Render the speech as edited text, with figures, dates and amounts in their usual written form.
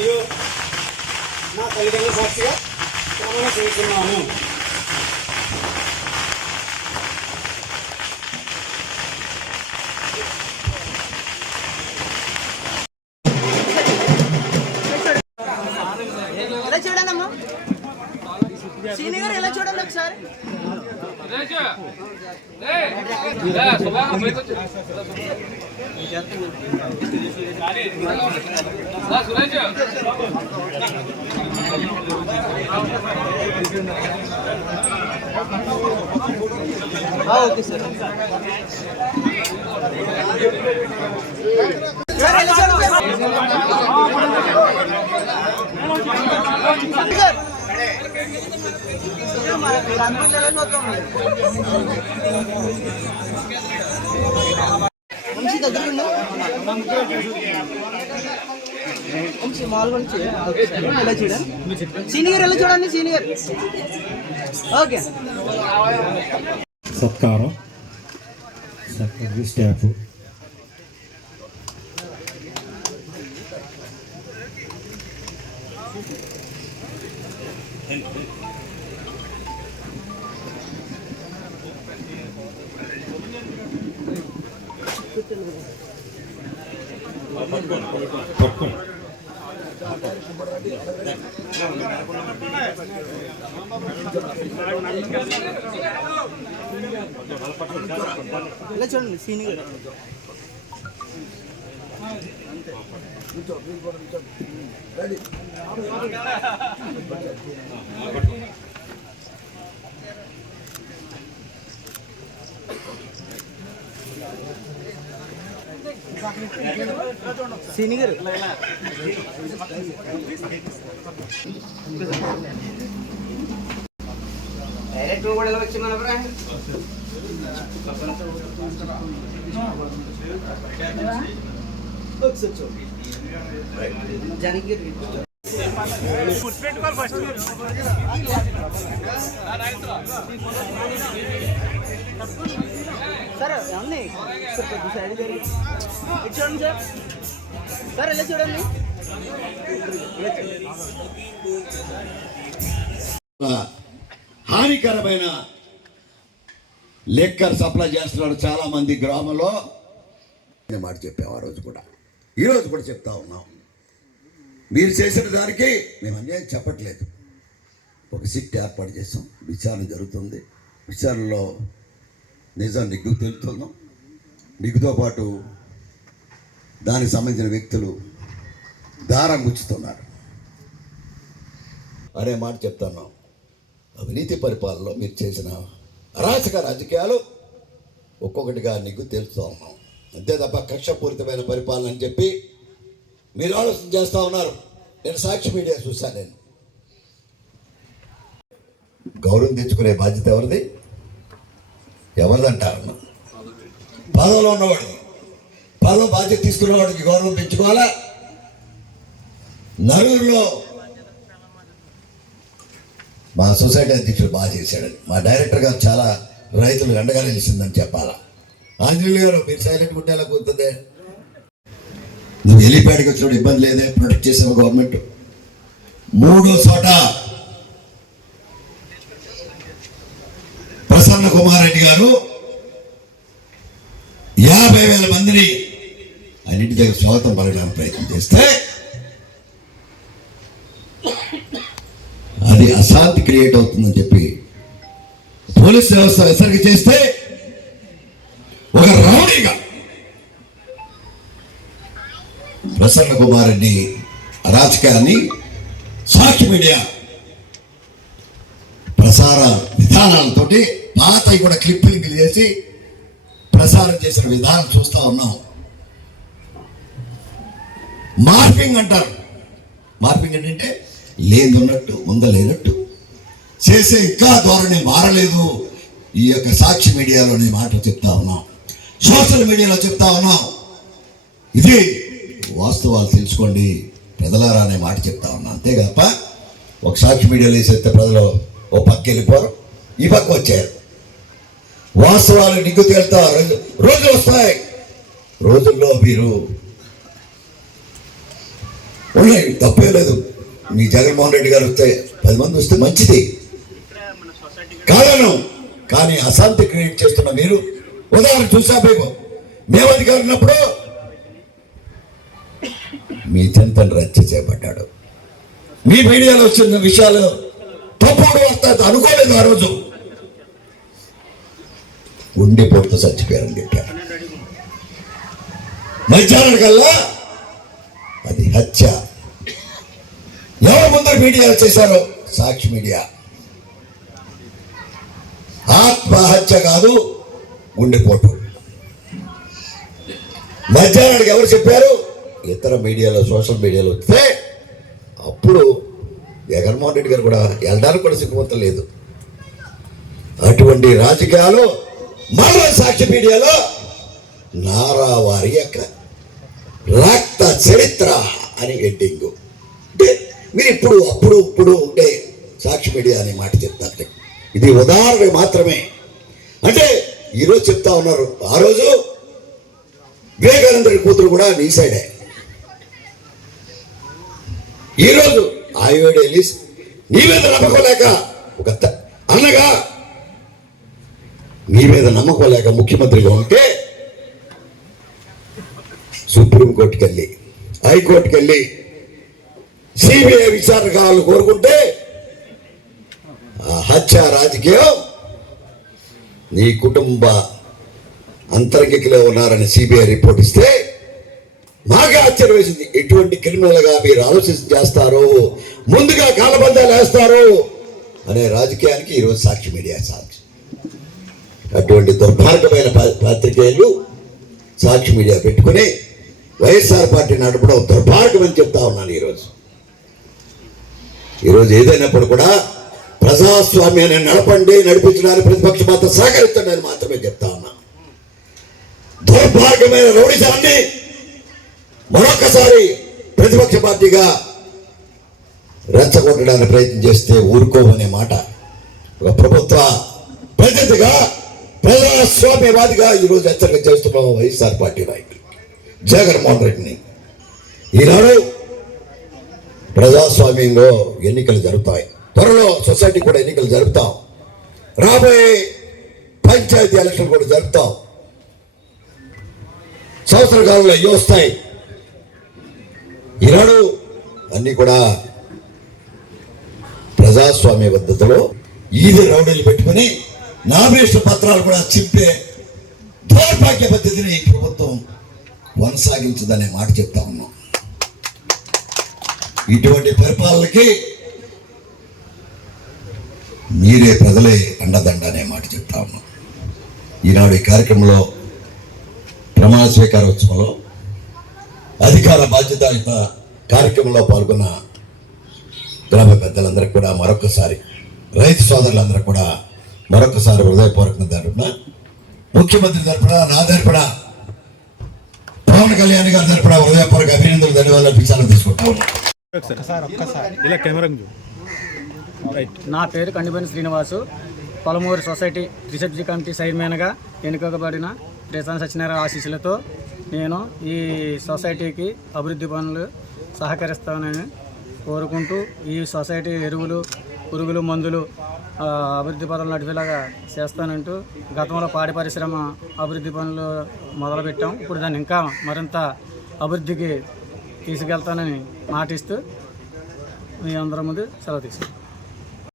మరియు నా తల్లిదండ్రుల సాక్షిగా ప్రమాణ చేస్తున్నాను. చూడండి అమ్మా, సీనియర్ గారు ఎలా చూడండి ఒకసారి. Okay sir. వంశీ దగ్గర వంశీ మామూలుగా ఎలా చూడండి. సీనియర్ ఎలా చూడండి. Senior okay. సత్కారం స్టాఫ్ ఎలా చూడండి. సీనియర్ సీనియర్ డైరెక్ట్ కూడా ఎలా వచ్చి మన సార్ ఏమన్నా సైడ్ చూడండి సార్. సార్ ఎలా చూడండి. హానికరమైన లెక్కర్ సప్లై చేస్తున్నారు చాలా మంది గ్రామంలో. మాట చెప్పాము ఆ రోజు కూడా, ఈరోజు కూడా చెప్తా ఉన్నాం. మీరు చేసిన దానికి మేము అన్యాయం చెప్పట్లేదు. ఒక సిట్ ఏర్పాటు చేస్తాం, విచారణ జరుగుతుంది. విచారణలో నిజం నిగ్గు తెలుస్తున్నాం. నిగ్గుతో పాటు దానికి సంబంధించిన వ్యక్తులు దారం గుచ్చుతున్నారు అనే మాట చెప్తున్నాం. అవినీతి పరిపాలనలో మీరు చేసిన అరాచక రాజకీయాలు ఒక్కొక్కటిగా నిగ్గు తెలుస్తూ ఉన్నాం. అంతే తప్ప కక్షపూరితమైన పరిపాలన అని చెప్పి మీరు ఆలోచన చేస్తూ ఉన్నారు. నేను సాక్షి మీడియా చూశాను. నేను గౌరవం తెచ్చుకునే బాధ్యత ఎవరిది? ఎవరిదంటారు? పదవిలో ఉన్నవాడు, పదవి బాధ్యత తీసుకున్నవాడికి గౌరవం పెంచుకోవాలా? నలుగురిలో మా సొసైటీ అధ్యక్షుడు బాగా చేశాడని, మా డైరెక్టర్ గారు చాలా రైతులకు అండగా నిలిచిందని చెప్పాలా. ఆంజనేయులు గారు మీరు సైలెంట్ గుట్టేలా కూర్చుందే, నువ్వు ఎలిపేటకి వచ్చినప్పుడు ఇబ్బంది లేదే, ప్రొటెక్ట్ చేసావు గవర్నమెంట్. మూడో చోట ప్రసన్న కుమార్ రెడ్డి గారు 50,000 మందిని అన్నింటి దగ్గర స్వాగతం పలకడానికి ప్రయత్నం చేస్తే అది అశాంతి క్రియేట్ అవుతుందని చెప్పి పోలీస్ వ్యవస్థ హెచ్చరిక చేస్తే ఒక రౌడీగా ప్రసన్న కుమార్ రెడ్డి అరాచకాన్ని సాక్షి మీడియా ప్రసార విధానాలతోటి పాతవి కూడా క్లిప్పింగ్ చేసి ప్రసారం చేసిన విధానం చూస్తూ ఉన్నాం. మార్పింగ్ అంటారు. మార్పింగ్ ఏంటంటే లేదున్నట్టు ముందలేనట్టు చేసే ఇంకా ధోరణి మారలేదు. ఈ యొక్క సాక్షి మీడియాలోని మాట చెప్తా ఉన్నాం, సోషల్ మీడియాలో చెప్తా ఉన్నాం. ఇది వాస్తవాలు తెలుసుకోండి ప్రజలారా అనే మాట చెప్తా ఉన్నాం. అంతేగాక ఒక సాక్షి మీడియాలో వేసేస్తే ప్రజలు ఓ పక్క వెళ్ళిపోరు, ఈ పక్క వచ్చారు. వాస్తవాలు నిగ్గు తేలుతా రోజులు వస్తాయి. రోజుల్లో మీరు ఉన్నాయి, తప్పే లేదు. మీ జగన్మోహన్ రెడ్డి గారు వస్తే 10 మంది వస్తే మంచిది కాదను, కానీ అశాంతి క్రియేట్ చేస్తున్న మీరు ఉదాహరణ చూసా మేము అధికారులు ఉన్నప్పుడు మీ చింతన రచ్చ చేపట్టాడు. మీ మీడియాలో వచ్చిన విషయాలు తప్పుడు వస్తాయి అనుకోలేదు. ఆ రోజు గుండెపోటుతో చచ్చిపోయారని చెప్పారు. మధ్యాహ్నం కల్లా అది హత్య. ఎవరు ముందర మీడియా చేశారో? సాక్షి మీడియా. ఆత్మహత్య కాదు, గుండెపోటు. మధ్యాహ్నానికి ఎవరు చెప్పారు? ఇతర మీడియాలో, సోషల్ మీడియాలో వస్తే అప్పుడు జగన్మోహన్ రెడ్డి గారు కూడా వెళ్ళడానికి కూడా సిగ్గుపడలేదు. అటువంటి రాజకీయాలు మరో సాక్షి మీడియాలో నారావారి యొక్క రక్త చరిత్ర అని హెడ్డింగ్. అంటే మీరు ఇప్పుడు ఉంటే సాక్షి మీడియా అనే మాట చెప్తారు. ఇది ఉదాహరణ మాత్రమే. అంటే ఈరోజు చెప్తా ఉన్నారు, ఆ రోజు వివేకానంద కూతురు కూడా నీ సైడే. ఈరోజు ఆయుడు ఎలిస్ నీ మీద నమ్మకం లేక ఒక అన్నగా నీ మీద నమ్మకం లేక ముఖ్యమంత్రిగా ఉంటే సుప్రీంకోర్టుకి వెళ్ళి, హైకోర్టుకి వెళ్ళి సిబిఐ విచారణ కావాలని కోరుకుంటే ఆ హత్య రాజకీయం నీ కుటుంబ అంతర్గికిలో ఉన్నారని సిబిఐ రిపోర్ట్ ఇస్తే మాకే ఆశ్చర్యం వేసింది. ఎటువంటి క్రిమినల్గా మీరు ఆలోచన చేస్తారు, ముందుగా కాలబంధాలు వేస్తారు అనే రాజకీయానికి ఈరోజు సాక్షి మీడియా సాక్షి. అటువంటి దుర్మార్గమైన పత్రికేయులు సాక్షి మీడియా పెట్టుకుని వైఎస్ఆర్ పార్టీ నడపడం దుర్మార్గం అని చెప్తా ఉన్నాను. ఈరోజు ఏదైనప్పుడు కూడా ప్రజాస్వామ్యాన్ని నడపండి, నడిపించడానికి ప్రతిపక్ష మాత్రం సహకరించండి అని మాత్రమే చెప్తా ఉన్నా. దుర్మార్గమైన రౌడిజాన్ని మరొకసారి ప్రతిపక్ష పార్టీగా రెచ్చగొట్టడానికి ప్రయత్నం చేస్తే ఊరుకోమనే మాట ఒక ప్రభుత్వ ప్రతినిధిగా, ప్రజాస్వామ్యవాదిగా ఈరోజు హెచ్చరిక చేస్తున్నాం వైఎస్ఆర్ పార్టీ నాయకులు జగన్మోహన్ రెడ్డిని. ఈనాడు ప్రజాస్వామ్యంలో ఎన్నికలు జరుగుతాయి, త్వరలో సొసైటీ కూడా ఎన్నికలు జరుపుతాం, రాబోయే పంచాయతీ ఎలక్షన్ కూడా జరుపుతాం, సంవత్సర కాలంలో అయ్యి వస్తాయి. ఈనాడు అన్నీ కూడా ప్రజాస్వామ్య పద్ధతిలో ఈది రౌడీలు పెట్టుకుని నామినేషన్ పత్రాలు కూడా చింపే దౌర్భాగ్య పద్ధతిని ప్రభుత్వం కొనసాగించదనే మాట చెప్తా ఉన్నాం. ఇటువంటి పరిపాలనకి మీరే ప్రజలే అండదండ అనే మాట చెప్తా ఉన్నాం. ఈనాడు ఈ కార్యక్రమంలో ప్రమాణ స్వీకారోత్సవంలో అధికార బాధ్యత కార్యక్రమంలో పాల్గొన్న గ్రామ పెద్దలందరికీ కూడా మరొకసారి, రైతు సోదరులందరూ కూడా మరొకసారి హృదయపూర్వకంగా తరపున, ముఖ్యమంత్రి తరపున, నా తరపున, పవన్ కళ్యాణ్ గారి తరపున హృదయపూర్వక అభినందనలు, ధన్యవాదాలు అర్పించాలని తీసుకుంటాం. నా పేరు Kandipalli Srinivasu. Palamuru society reception committee చైర్మన్గా ఎన్నుకోబడిన ప్రశాంత్ సత్యనారాయణ ఆశీస్సులతో నేను ఈ సొసైటీకి అభివృద్ధి పనులు సహకరిస్తానని కోరుకుంటూ ఈ సొసైటీ ఎరువులు, పురుగులు మందులు అభివృద్ధి పనులు నడిపేలాగా చేస్తానంటూ గతంలో పాడి పరిశ్రమ అభివృద్ధి పనులు మొదలుపెట్టాం. ఇప్పుడు దాన్ని ఇంకా మరింత అభివృద్ధికి తీసుకెళ్తానని మాటిస్తూ మీ అందరి ముందు సెలవు తీసుకుంటాం.